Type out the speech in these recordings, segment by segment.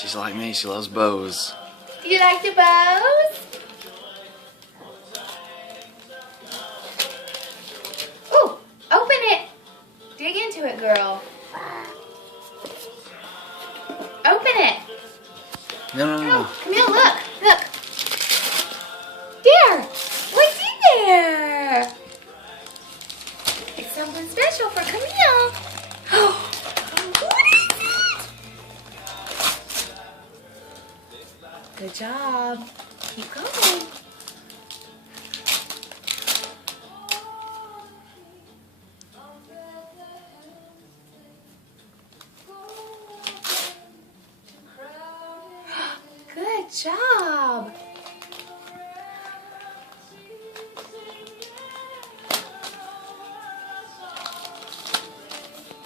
She's like me, she loves bows. Do you like the bows? Ooh, open it. Dig into it, girl. Open it. No. Camille, look. Look. There. What's in there? It's something special for Camille. What is it? Good job. Keep going. Good job.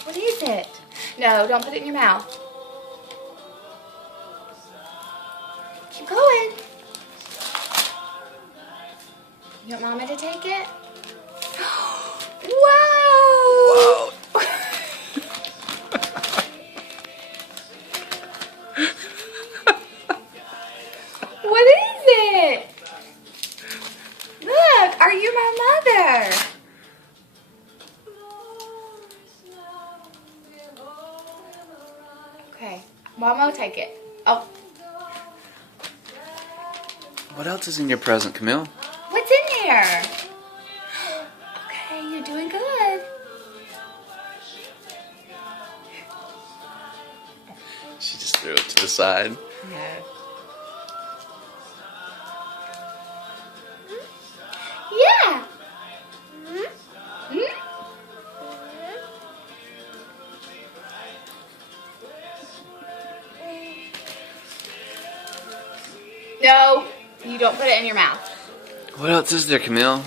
What is it? No, don't put it in your mouth. Keep going. You want Mama to take it? Whoa! What is it? Look, are you my mother? Okay, Mama will take it. Oh, What else is in your present, Camille? what's in there? Okay, you're doing good. She just threw it to the side. No. Yeah. No, you don't put it in your mouth. What else is there, Camille?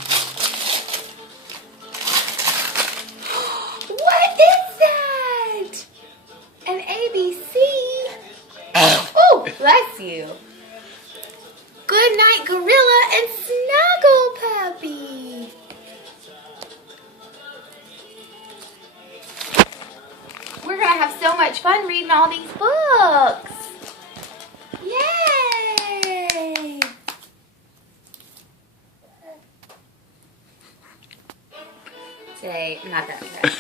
What is that? An ABC? Oh, bless you. Good night, Gorilla and Snuggle Puppy. We're gonna have so much fun reading all these books. Yay! Say, not that.